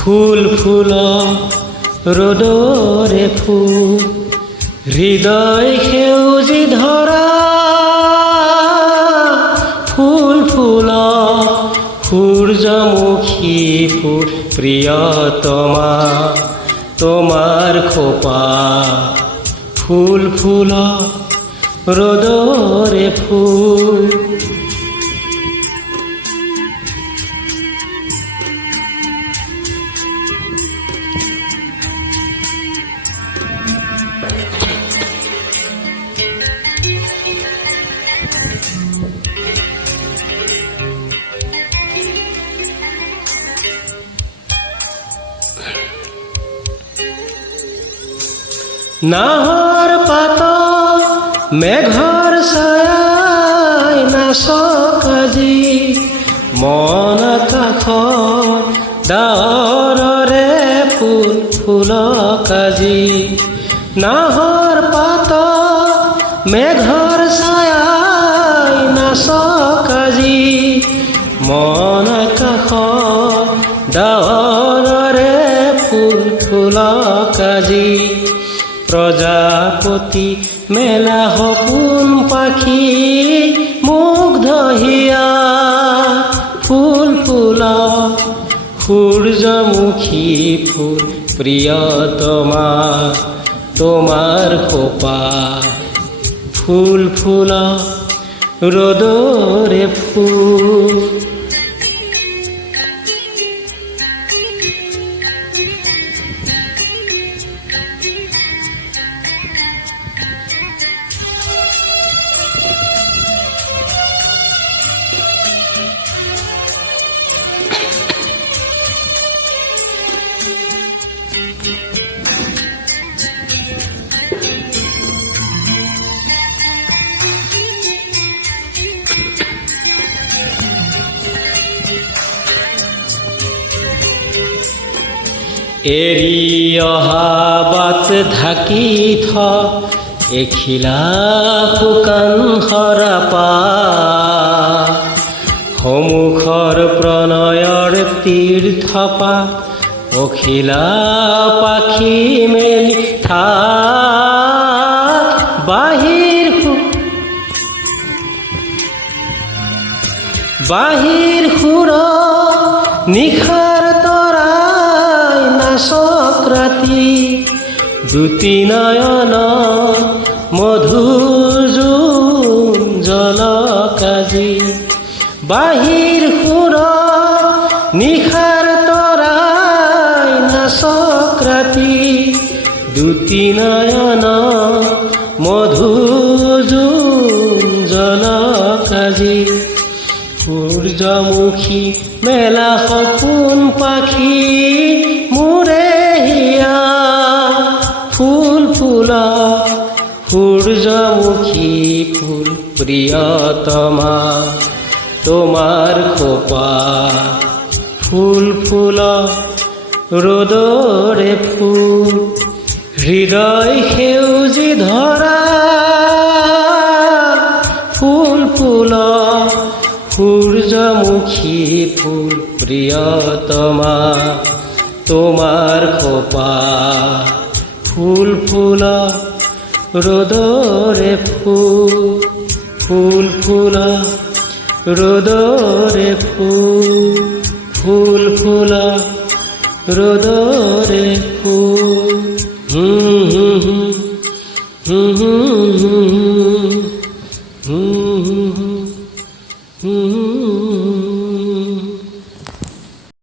ফুল ফুল ৰ'দৰে ফুল হৃদয় সেউজী ধৰা ফুল ফুল সূৰ্যমুখী ফুল প্ৰিয়তমা তোমাৰ খোপা ফুল ফুল ৰ'দৰে ফুল নাহৰ পাত মেঘৰ ছায়াই নাচক আজি মন কাষৰ ডাৱৰৰে ফুল ফুলক আজি নাহৰ পাত মেঘৰ ছায়াই নাচক আজি মন কাষৰ ডাৱৰৰে ফুল ফুলক আজি প্ৰজাপতি মেলা সপোন পাখি মুগ্ধ হিয়া ফুল ফুল সূৰ্যমুখী ফুল প্ৰিয়তমা তোমাৰ খোপা ফুল ফুল ৰ'দৰে ফুল এৰি অহা বাট ঢাকি থ এখিলা শুকান সৰাপা সন্মুখৰ প্ৰণয়ৰ তীৰ্থপা অখিলা পাখি মেলি থাক বাহিৰ সুৰ নিশাৰ তৰাই নাচক ৰাতি দুটি নয়ন মধুৰ জলক আজি বাহিৰ সুৰ নিশাৰ তৰাই নাচক ৰাতি দুটি নয়ন মধুৰ জলক আজি সূৰ্যমুখী মেলা সপোন পাখি মোৰে হিয়া ফুল ফুল সূৰ্যমুখী ফুল প্ৰিয়তমা তোমাৰ খোপা ফুল ফুল ৰ'দৰে ফুল হৃদয় সেউজী ধৰা ফুল ফুল সূৰ্যমুখী ফুল প্ৰিয়তমা তোমাৰ খোপা ফুল ফুল ৰ'দৰে ফুল ফুল ফুল ৰ'দৰে ফুল ফুল ফুল ৰ'দৰে ফুল